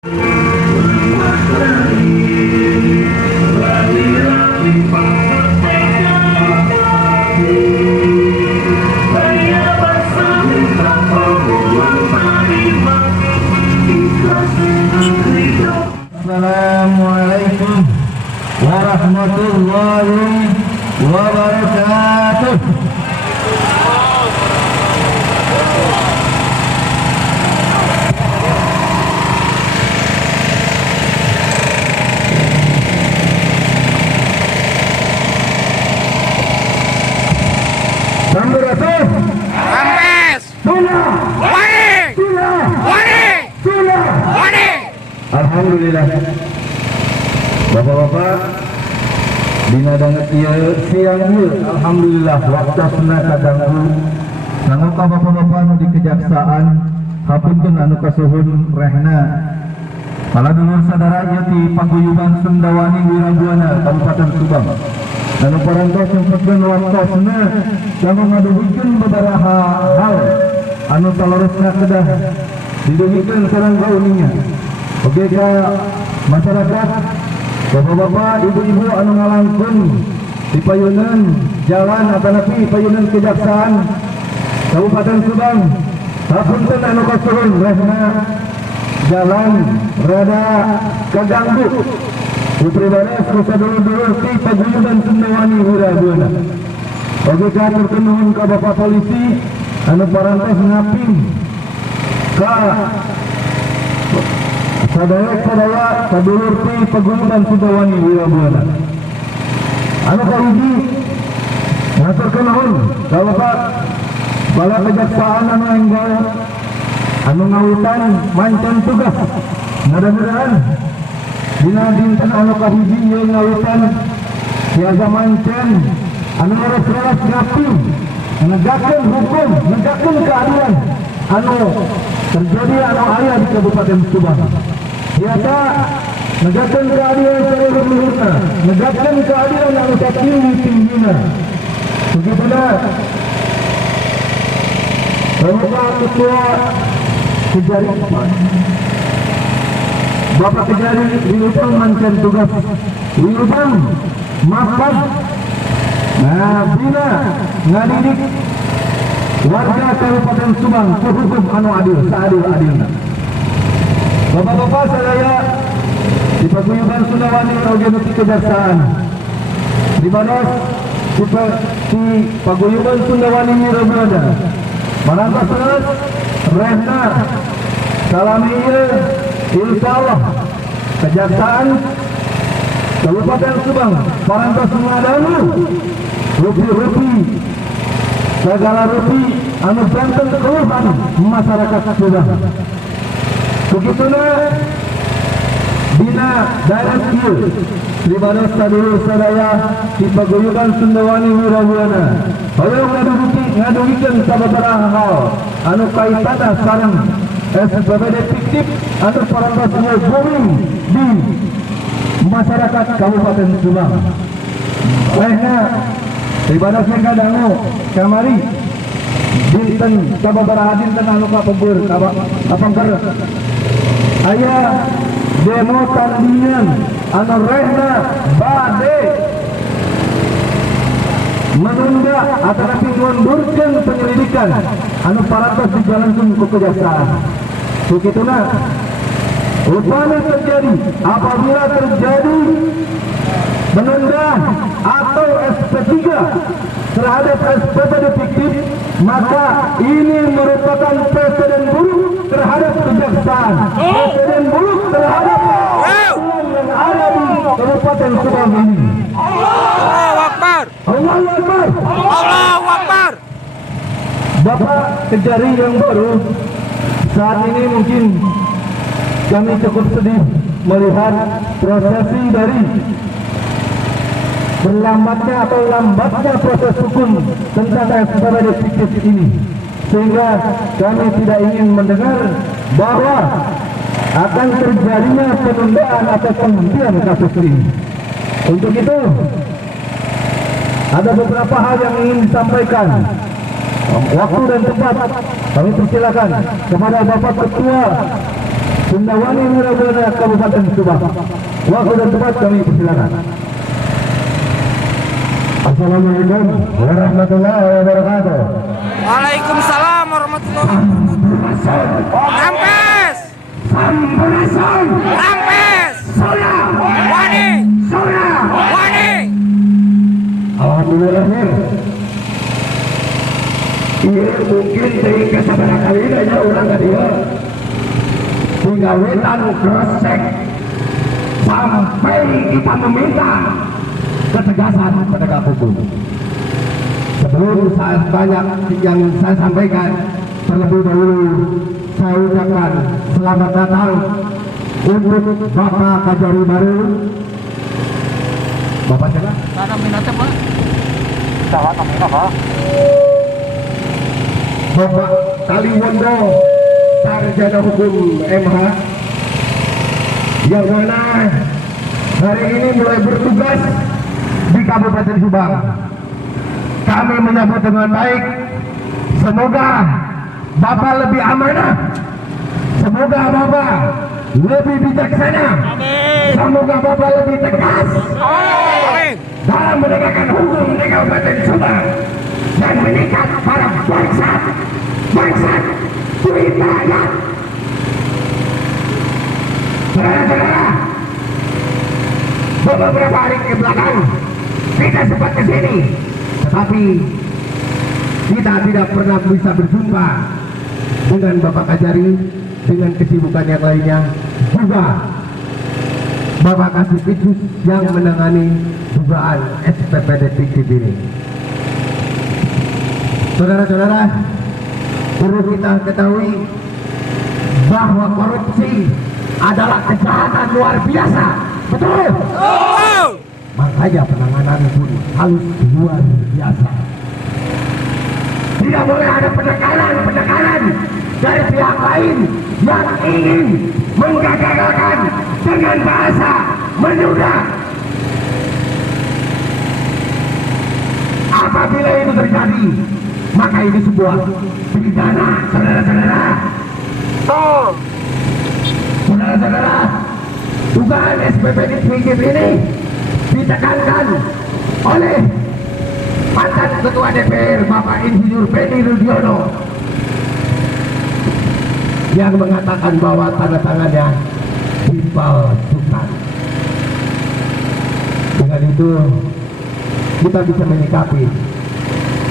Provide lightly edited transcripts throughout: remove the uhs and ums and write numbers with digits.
Assalamualaikum warahmatullahi wabarakatuh. Samburatun Rampes. Tuna Wani. Tuna Wani. Tuna. Wani. Alhamdulillah Bapak-bapak dina danget ieu siang ieu alhamdulillah waktosna kadangku nangka bapak-bapak anu di kejaksaan hapunten anu kasuhun rehna para dulur sadara ieu ti paguyuban Sundawani Wirabuana Kabupaten Subang anu parantos nyempetkeun waktosna kanggo ngaduhikeun babaraha hal anu salurusna kedah diduhikeun sareng kauninya. Oke ka masyarakat, bapak-bapak, ibu-ibu anu ngalangkeun di payunan jalan atanapi payunan kejaksaan Kabupaten Subang, hapunten anu kasuhun rehna jalan rada kaganggu. Putri banes kusa dulur-dulur ti paguyuban Sundawani Wirabuana. Oke ka turkeun nuhun ka Bapak Polisi anu parantos ngaping ka sadaya sadulur ti paguyuban Sundawani Wirabuana. Anu kahiji ngaturkeun nuhun ka Bapak Bala Kejaksaan anu enggal anu ngawutan mancan tugas. Mudah-mudahan dina dinten anu kahiji ieu ngawutan siaga mancan anu laras-laras ngaping negakeun hukum, negakeun keadilan anu terjadi anu aya di Kabupaten Subang. Biasa negakeun keadilan seluruh luhurna, negakeun keadilan anu satinggi-tinggina. Begitulah Bapak Ketua Kejari Bapak Kejari Wilupang mancan tugas Wilupang maafkan bina ngadidik warga Kabupaten Subang ku hukum anu adil seadil-adilna. Bapak-bapak sadaya di paguyuban Sundawani oge ti kejaksaan di banos di paguyuban Sundawani Wirabuana marantos rehna salami ieu insyaallah kejaksaan Kabupaten Subang parantos ngadanu rupi-rupi segala rupi anu benten keluhan masyarakat Subang. Begituna dina daerah ieu di mana sadulur sadaya di paguyuban Sundawani Wirabuana hoyong ngaduhikeun sababaraha hal anu kaitanna sareng SPBD fiktif anu parantos ieu booming di masyarakat Kabupaten Subang. Rehna ibadah kadangku kamari dinten sababaraha dinten anu kapeueur kapangker aya demo tandingan anu rehna bade menunda atanapi mundurkeun penyelidikan anu parantos dijalankeun ku kejaksaan. Begituna rupana terjadi apabila terjadi menunda atau SP3 terhadap SPBD fiktif, maka ini merupakan presiden buruk terhadap kejaksaan, presiden buruk terhadap aturan yang ada di Kabupaten Subang ini. Allahu Akbar. Allahu Akbar. Allahu Akbar. Bapak Kejari yang baru, saat ini mungkin kami cukup sedih melihat prosesi dari berlambatnya atau lambatnya proses hukum tentang SPBD fiktif ini, sehingga kami tidak ingin mendengar bahwa akan terjadinya penundaan atau penghentian kasus ini. Untuk itu ada beberapa hal yang ingin disampaikan. Waktu dan tempat kami persilakan kepada Bapak Ketua Sendawani Murabana Kabupaten Subang. Waktu dan tempat kami persilakan. Assalamualaikum warahmatullahi wabarakatuh. Waalaikumsalam warahmatullahi wabarakatuh. Rampes. Sampurasun. Rampes. Soya. Wani. Soya. Wani. Alhamdulillah. Iya mungkin dari kesabaran kali ini aja orang gak dia hingga wetan kresek sampai kita meminta ketegasan penegak hukum. Sebelum saya banyak yang saya sampaikan, terlebih dahulu saya ucapkan selamat datang untuk Bapak Kajari baru. Bapak siapa? Ada minatnya Pak? Bapak Kaliwondo, sarjana hukum MH, yang mana hari ini mulai bertugas di Kabupaten Subang. Kami menyambut dengan baik. Semoga Bapak lebih amanah, semoga Bapak lebih bijaksana, semoga Bapak lebih tegas dalam menegakkan hukum di Kabupaten Subang dan mengikat para bangsat Twitter. Saudara-saudara, beberapa hari ke belakang kita sempat ke sini, tetapi kita tidak pernah bisa berjumpa dengan Bapak Kajari dengan kesibukan yang lainnya, juga Bapak Kasih Pitus yang menangani dugaan SPPD fiktif ini. Saudara-saudara, perlu kita ketahui bahwa korupsi adalah kejahatan luar biasa, betul? Makanya penanganan pun harus luar biasa. Tidak boleh ada penekanan dari pihak lain yang ingin menggagalkan dengan bahasa menunda. Apabila itu terjadi, maka ini sebuah pidana, saudara-saudara. Saudara-saudara, dugaan SPPD fiktif ini ditekankan oleh mantan Ketua DPR Bapak Insinyur Beni Rudiono yang mengatakan bahwa tanda tangannya dipalsukan. Dengan itu kita bisa menyikapi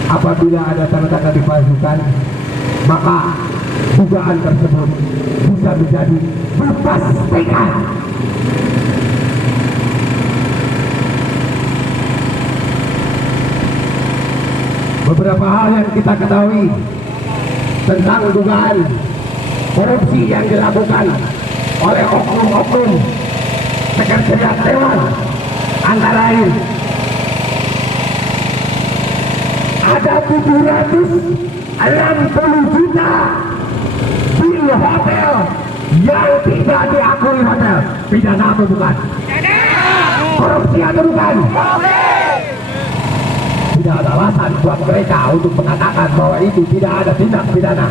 apabila ada tanda tangan dipalsukan, maka dugaan tersebut bisa menjadi berpastikan. Beberapa hal yang kita ketahui tentang dugaan korupsi yang dilakukan oleh oknum-oknum sekretariat dewan, antara lain ada 760 juta bil hotel yang tidak diakui hotel. Pidana atau bukan? Korupsi atau bukan? Tidak ada alasan buat mereka untuk mengatakan bahwa itu tidak ada tindak pidana.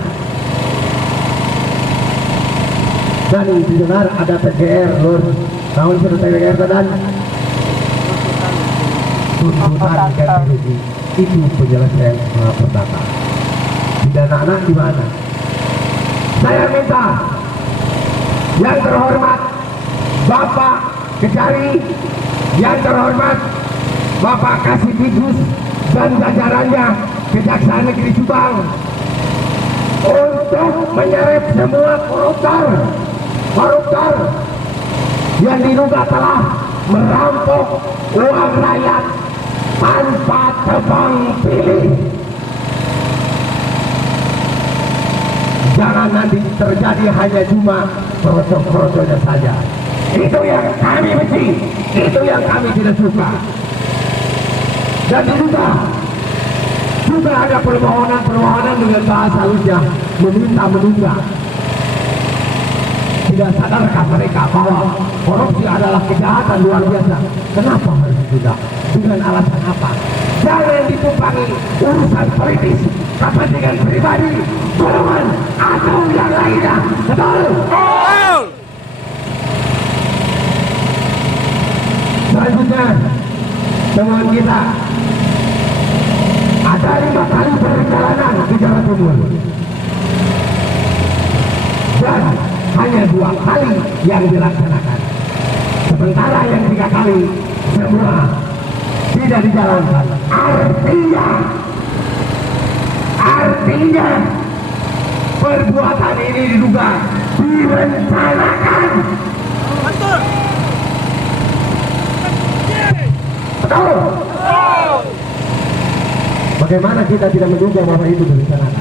Dan didengar ada TGR lur, tahun sudah TGR dan tuntutan ganti rugi. Itu penyelesaian perkara. Pidana anak di mana? Saya minta yang terhormat Bapak Kejari, yang terhormat Bapak Kasih Pitus dan jajarannya Kejaksaan Negeri Subang untuk menyeret semua koruptor yang diduga telah merampok uang rakyat tanpa tebang pilih. Jangan nanti terjadi hanya cuma kroco-kroconya saja. Itu yang kami benci, itu yang kami tidak suka. Dan juga ada permohonan dengan bahasa halusnya meminta menunda. Tidak sadarkah mereka bahwa korupsi adalah kejahatan luar biasa? Kenapa harus ditunda? Dengan alasan apa? Jangan ditumpangi urusan politis, kepentingan pribadi, golongan atau yang lainnya. Betul? Selanjutnya temuan kita ada 5 kali perjalanan ke Jawa Timur dan hanya 2 kali yang dilaksanakan, sementara yang 3 kali semua tidak dijalankan. Artinya perbuatan ini diduga direncanakan. Betul. Betul. Bagaimana kita tidak menduga bahwa itu direncanakan?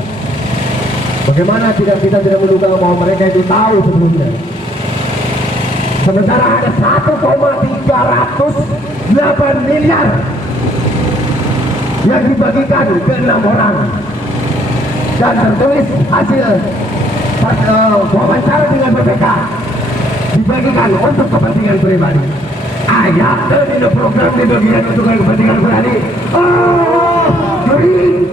Bagaimana kita tidak menduga bahwa mereka itu tahu sebelumnya? Sementara ada 1,308 miliar yang dibagikan ke 6 orang dan tertulis hasil wawancara dengan BPK dibagikan untuk kepentingan pribadi. Ayat dan ini program dibagikan untuk kepentingan pribadi. Oh, jadi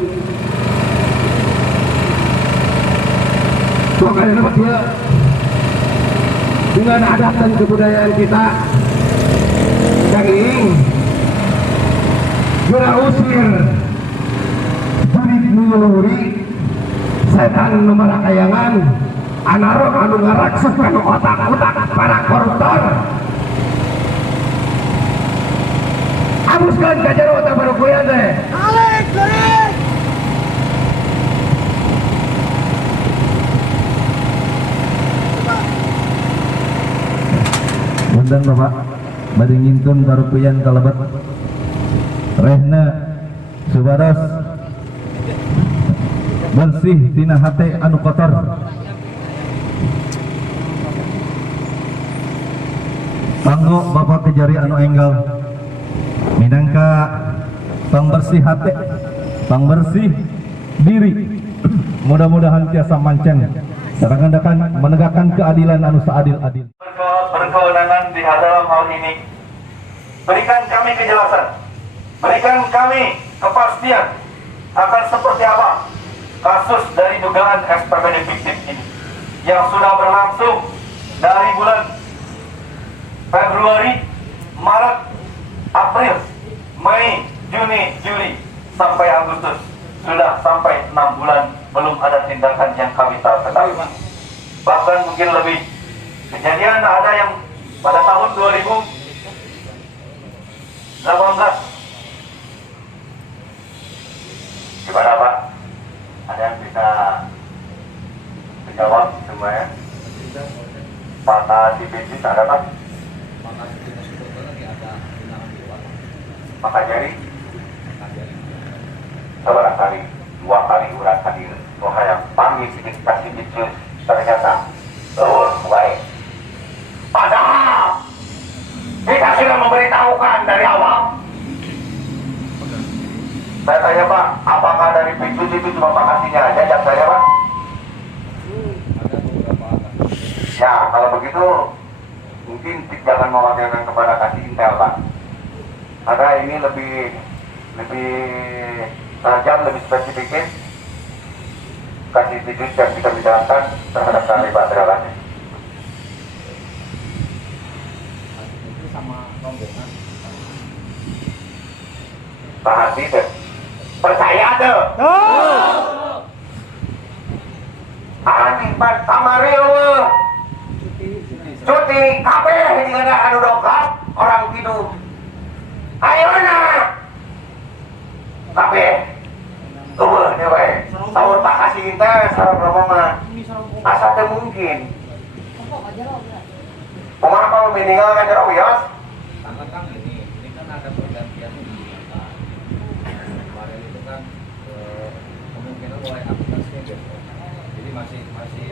makanya dapat dia dengan adat dan kebudayaan kita yang ingin gerak usir jurid nuluri setan nomor kayangan anaro anu ngarakseskan otak-otak para koruptor. Hapuskan kajar otak baru kuyan deh. Alik, alik. Undang Bapak bade ngintun karupian kalebet rehna subados bersih tina hate anu kotor. Panggo Bapak kejari anu enggal minangka pangbersih hate, pangbersih diri. Mudah-mudahan tiasa mancen dakan menegakkan keadilan anu seadil-adil. Berkewenangan di dalam hal ini, berikan kami kejelasan, berikan kami kepastian akan seperti apa kasus dari dugaan SPPD fiktif ini yang sudah berlangsung dari bulan Februari, Maret, April, Mei, Juni, Juli sampai Agustus, sudah sampai 6 bulan belum ada tindakan yang kami ketahui, bahkan mungkin lebih. Kejadian ada yang pada tahun 2018. Gimana Pak? Ada yang bisa menjawab semuanya? Patah di bisnis ada Pak? Maka jari? Seberapa kali? 2 kali urat hadir. Wah yang panggil sedikit kasih bisnis ternyata baik. Padahal kita sudah memberitahukan dari awal. Saya tanya Pak, apakah dari pintu itu cuma makasihnya aja? Jak saya Pak. Ya kalau begitu mungkin jangan mewakilkan kepada kasih intel Pak. Karena ini lebih tajam, lebih spesifik. Kasih tidur yang bisa dijalankan terhadap terlibat terhadapnya. Pak Hati deh, percaya deh. Akibat tamaril cuti kabeh dengan anu dongkap orang tidur. Ayo na kabeh nih we sahur Pak kasih teh sareng rombongan asa teh mungkin kumaha kalau meninggal kan jero wios Kang ini kan ada pergantian kemarin itu kan kemungkinan mulai aplikasinya besok, jadi masih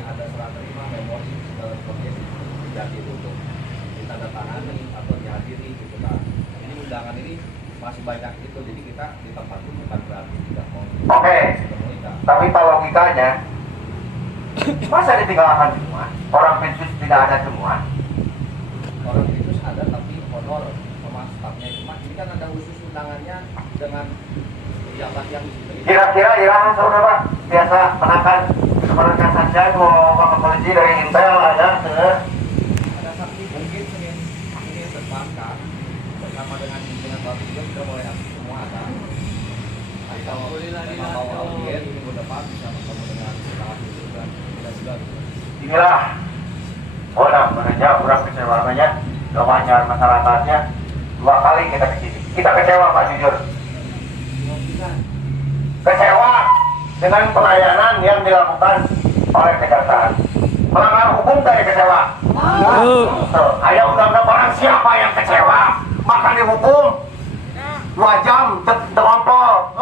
ada serah terima memori segala sebagainya jadi untuk ditandatangani atau dihadiri gitu kan. Ini undangan ini masih banyak itu, jadi kita di tempat itu bukan berarti tidak mau. Oke, tapi kalau logikanya masa ditinggalkan semua? Orang pensiun tidak ada semua. Orang itu ada tapi honor sama stafnya, cuma ini kan ada khusus undangannya dengan pejabat yang di situ. Kira-kira irahan saudara Pak biasa menakan kemerdekaan saja mau Pak polisi dari Intel ada Ada saksi mungkin Senin ini berpangkat bersama inilah orang bekerja, orang kecewa namanya, wawancara masyarakatnya 2 kali kita kesini. Kita kecewa Pak, jujur. Kecewa dengan pelayanan yang dilakukan oleh kejaksaan. Melanggar hukum dari kecewa. Ayo undang-undang orang siapa yang kecewa maka dihukum 2 jam terlampau,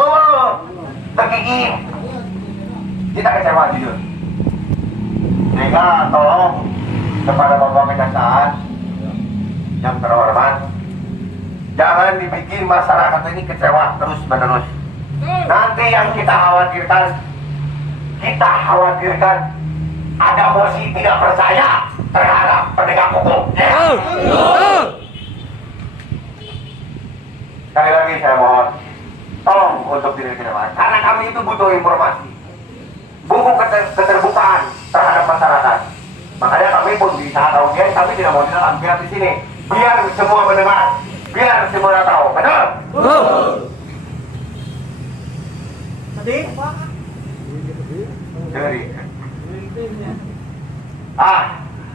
tergigit. Kita kecewa jujur. Sehingga tolong kepada Bapak Kejaksaan yang terhormat, jangan dibikin masyarakat ini kecewa terus menerus. Nanti yang kita khawatirkan ada mosi tidak percaya terhadap penegak hukum. Sekali lagi saya mohon, tolong untuk diri kita, karena kami itu butuh informasi, butuh keterbukaan terhadap masyarakat. Makanya kami pun di saat audiens kami tidak mau biar di sini, biar semua mendengar, biar semua tahu, betul? Sedih? Jadi,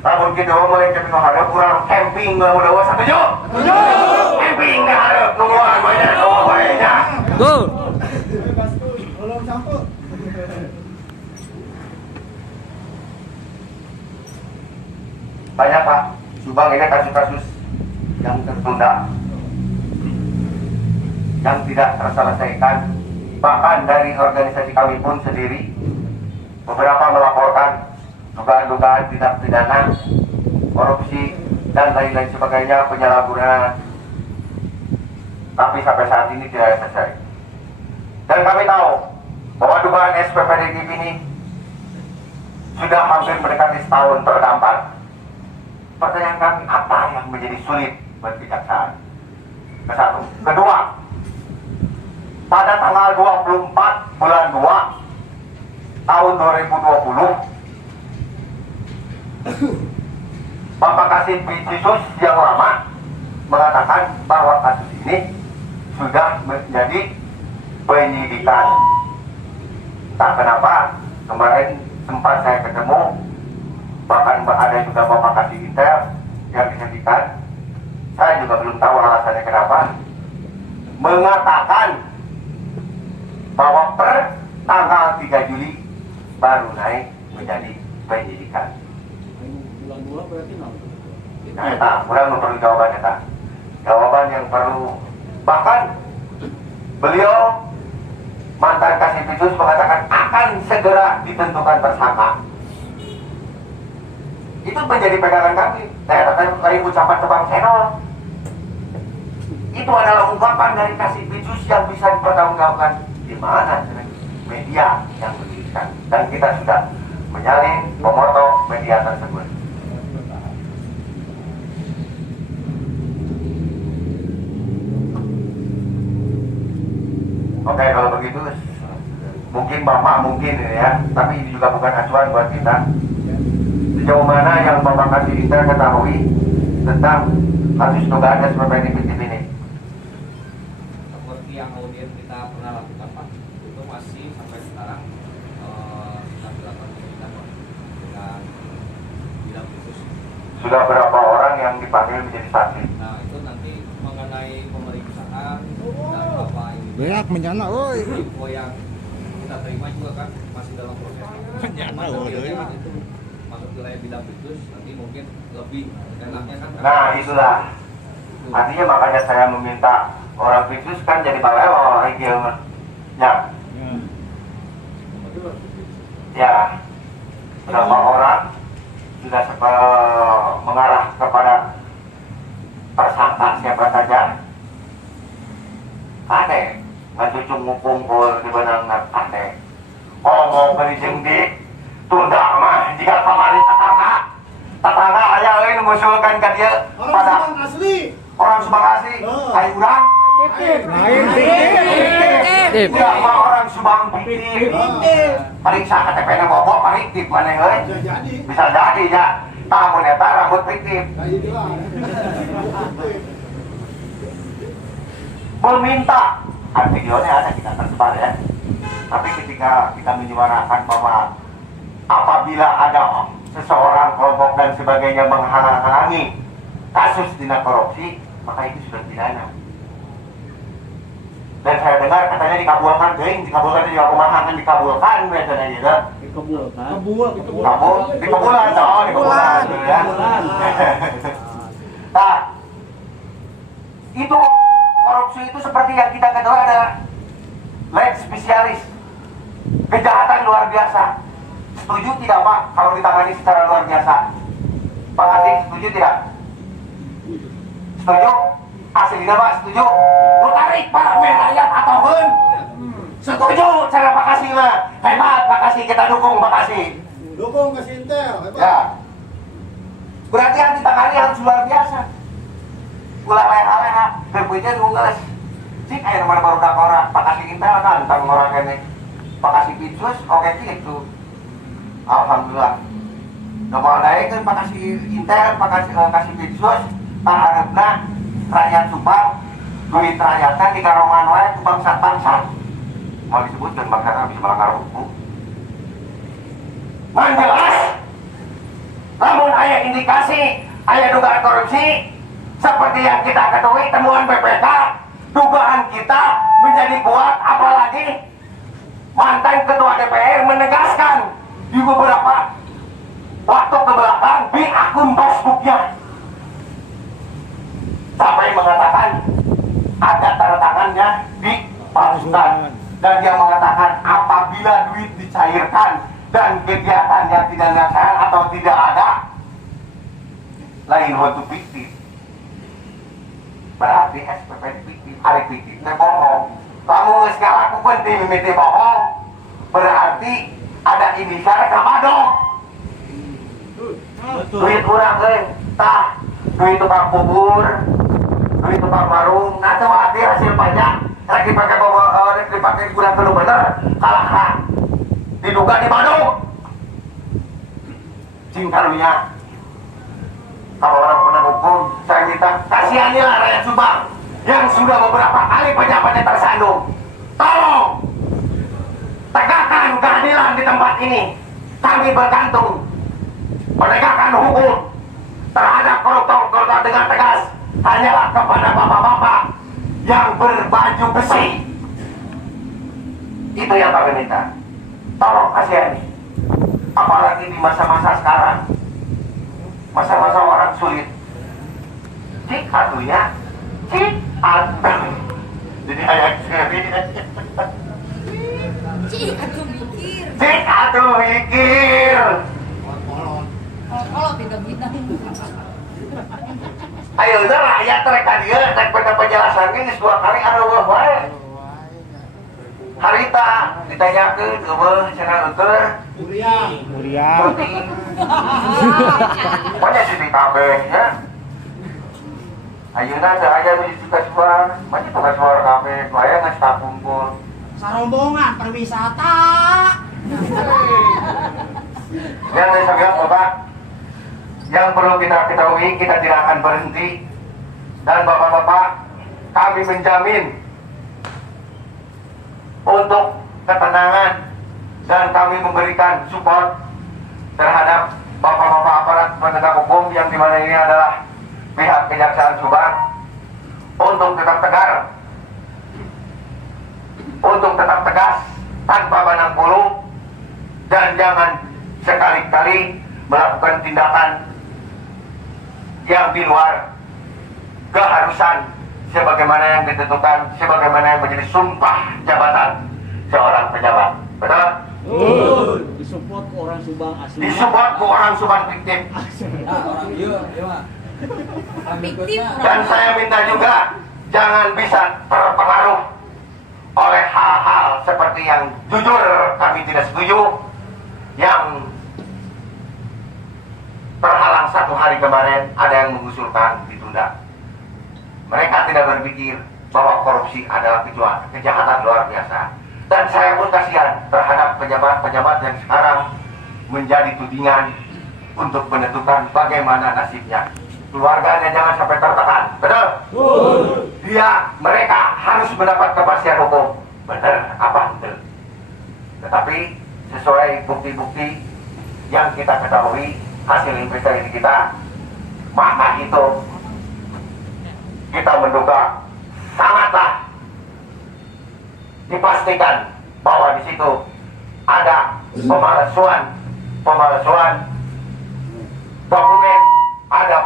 namun kita mulai kami menghadap kurang camping mudah-mudahan setuju? Camping nggak ada nungguan banyak banyak. Belum campur. Banyak Pak, Subang ini kasus-kasus yang tertunda, yang tidak terselesaikan. Bahkan dari organisasi kami pun sendiri beberapa melaporkan dugaan-dugaan tindak pidana, korupsi dan lain-lain sebagainya, penyalahgunaan. Tapi sampai saat ini tidak selesai. Dan kami tahu bahwa dugaan SPPDKIP ini sudah hampir mendekati setahun terdampar. Pertanyaan kami, apa yang menjadi sulit buat kejaksaan? Kesatu. Kedua, pada tanggal 24 bulan 2 tahun 2020, Bapak Kasih Pisus yang lama mengatakan bahwa kasus ini sudah menjadi penyidikan. Tak kenapa kemarin sempat saya ketemu, bahkan ada juga Bapak Kasih Intel yang dihentikan. Saya juga belum tahu alasannya kenapa, mengatakan bahwa per tanggal 3 Juli baru naik menjadi penyidikan. Nah, kurang perlu jawaban eta. Jawaban yang perlu, bahkan beliau mantan Kasih Pisus mengatakan akan segera ditentukan tersangka. Itu menjadi pegangan kami. Saya katakan dari ucapan Tebang Channel. Itu adalah ungkapan dari Kasih Pisus yang bisa dipertanggungjawabkan. Di mana media yang mendirikan, dan kita sudah menyalin pemoto media tersebut. Oke, kalau begitu mungkin Bapak mungkin ini ya, tapi ini juga bukan acuan buat kita. Sejauh mana yang Bapak Kasih Intel ketahui tentang kasus dugaan SPPDKIP ini? Seperti yang audien kita pernah lakukan Pak, itu masih sampai sekarang sudah dilakukan penyidikan dengan bidang khusus. Sudah berapa orang yang dipanggil menjadi saksi? Nah itu nanti mengenai pemeriksaan dan apa ini. Berak menyala, oi. Info yang kita terima juga kan masih dalam proses. Masuk wilayah bidang khusus nanti mungkin lebih enaknya kan. Nah itulah. Artinya makanya saya meminta orang Pisus kan jadi bawel ya. Ya. Berapa orang sudah mengarah kepada tersangka siapa saja. Aneh, ngacucung ngumpul di benang aneh. Ngomong beli jengdik, tunda mah jika kemarin tetangga ayah ini mengusulkan ke dia pada orang Subang asli, ayo urang. Tidak mau orang Subang fiktif. Periksa KTP-nya bobok, fiktif mana euy? Bisa jadi ya. Tamu eta rambut fiktif. Meminta, videonya ada kita tersebar ya. Tapi ketika kita menyuarakan bahwa apabila ada seseorang, kelompok dan sebagainya menghalang-halangi kasus tindak korupsi, maka itu sudah pidana. Dan saya dengar katanya dikabulkan, dikabulkan di kumaha kan dikabulkan biasanya gitu. Dikabulan, ya. Nah, itu korupsi itu seperti yang kita ketahui adalah lex spesialis, kejahatan luar biasa. Setuju tidak Pak kalau ditangani secara luar biasa? Pak Asing setuju tidak? Setuju? Aslinya Pak setuju? Lu tarik Pak merayat atau hun? Setuju cara Pak Kasih mah. Hebat Pak Kasih, kita dukung Pak Kasih. Dukung ke Sintel. Hebat. Ya. Berarti yang ditangani harus luar biasa. Ulah leha-leha, berpunya nunggulas. Cik ayo nomor baru dakora, Pak Kasih Intel kan tentang orang ini. Pak Kasih Pitsus, oke gitu. Alhamdulillah. Nomor naik kan Pak Kasih Intel, Pak Kasih Pitsus, Pak Harapna, rakyat Subang, duit rakyatnya di karongan wae ke bangsa-bangsa. Mau disebutkan bangsa habis melanggar hukum. Man jelas. Namun aya indikasi, aya dugaan korupsi, seperti yang kita ketahui temuan BPK, dugaan kita menjadi kuat, apalagi mantan ketua DPR menegaskan di beberapa waktu kebelakang di akun Facebooknya sampai mengatakan ada tanda tangannya dipalsukan, dan dia mengatakan apabila duit dicairkan dan kegiatannya tidak dilaksanakan atau tidak ada, lain waktu fiktif. Berarti SPP fiktif, hari fiktif itu bohong. Kamu nggak lakukan mimiti bohong, berarti ada inisial kamadong. Duit kurang tah, duit tukang bubur, duit tukang warung, nanti mati hasil pajak, lagi pakai gudang kedua bener, kalah diduga di Bandung. Cingkarunya, kalau orang pernah hukum, saya minta kasihanilah rakyat Subang yang sudah beberapa kali pejabatnya tersandung. Tolong tegakkan keadilan di tempat ini. Kami bergantung penegakan hukum terhadap koruptor-koruptor dengan tegas hanyalah kepada bapak-bapak yang berbaju besi. Itu yang kami minta. Tolong kasihani. Apalagi di masa-masa sekarang, masa-masa orang sulit. Cik atunya, cik atu. Jadi ayat sendiri. Cik atuh mikir. Cik atuh mikir. Kalau tidak bintang. Ayo udah rakyat mereka dia naik pada penjelasannya ini 2 kali ada wae. Harita ditanyakeun eueuh cenah euteur. Mulia. Pokoknya sini kabeh ya. Ayeuna teu aya nu suka suar, mah suka suar kabeh, wae geus kumpul. Sarombongan perwisata. Yang disebut Bapak, yang perlu kita ketahui, kita tidak akan berhenti. Dan Bapak-bapak, kami menjamin untuk ketenangan dan kami memberikan support terhadap Bapak-bapak aparat penegak hukum yang dimana ini adalah pihak Kejaksaan Subang untuk tetap tegar, untuk tetap tegas tanpa pandang bulu, dan jangan sekali-kali melakukan tindakan yang di luar keharusan sebagaimana yang ditentukan, sebagaimana yang menjadi sumpah jabatan seorang pejabat. Betul? Disupport ke orang Subang asli. Disupport ke orang Subang fiktif. Orang iya mah. Fiktif Dan saya minta juga jangan bisa terpengaruh oleh hal-hal seperti yang jujur kami tidak setuju, yang terhalang 1 hari kemarin ada yang mengusulkan ditunda. Mereka tidak berpikir bahwa korupsi adalah kejahatan luar biasa. Dan saya pun kasihan terhadap pejabat-pejabat yang sekarang menjadi tudingan untuk menentukan bagaimana nasibnya. Keluarganya jangan sampai tertekan. Betul? Mereka harus mendapat kepastian hukum. Benar apa? Betul. Tetapi sesuai bukti-bukti yang kita ketahui hasil investigasi kita, maka itu kita menduga sangatlah dipastikan bahwa di situ ada pemalsuan dokumen, ada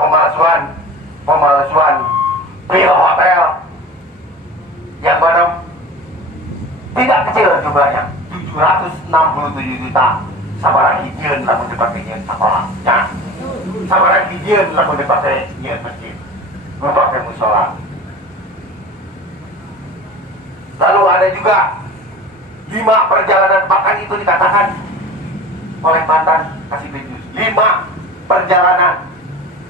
pemalsuan bill hotel yang mana tidak kecil jumlahnya, 767 juta. Sabaraha hijieun lamun dipakai nyeun sakola nya, sabaraha hijieun lamun dipakai nyeun masjid, dipakai musola. Lalu ada juga 5 perjalanan, bahkan itu dikatakan oleh mantan Kasibidus, 5 perjalanan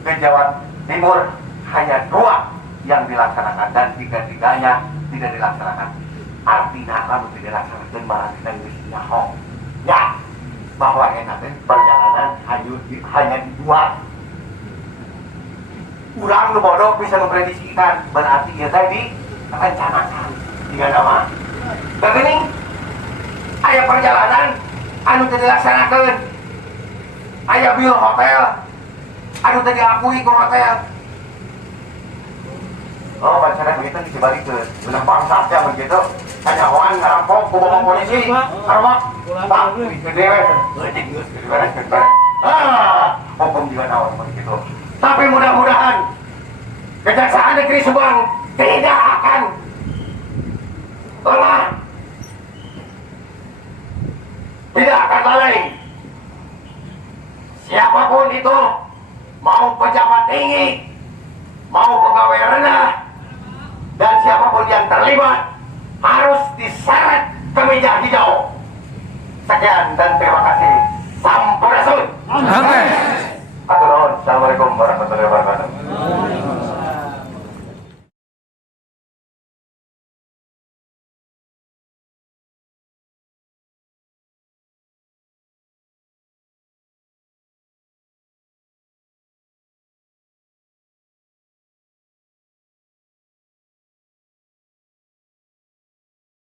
ke Jawa Timur, hanya 2 yang dilaksanakan dan 3-tiganya tidak dilaksanakan. Artinya lalu tidak dilaksanakan malah kita nyaho ya, bahwa enaknya perjalanan hanya dibuat. Urang nu bodoh bisa memprediksikan, berarti ya tadi rencanakan tiga nama. Kegening aya perjalanan anu teu dilaksanakeun, aya bill hotel anu teu diakui ku hotel. Oh, bancana begitu disebalikeun, beunang bangsatnya begitu. Hanya hoan ngarampok ku bawa polisi, ngarampok, pak, gede we, leutik geus gede beres. Hukum juga naon begitu. Tapi mudah-mudahan Kejaksaan Negeri Subang tidak akan lemah, tidak akan lalai. Siapapun itu, mau pejabat tinggi, mau pegawai rendah, dan siapapun yang terlibat harus diseret ke meja hijau. Sekian dan terima kasih. Sampurasun. Amin. Assalamualaikum warahmatullahi wabarakatuh.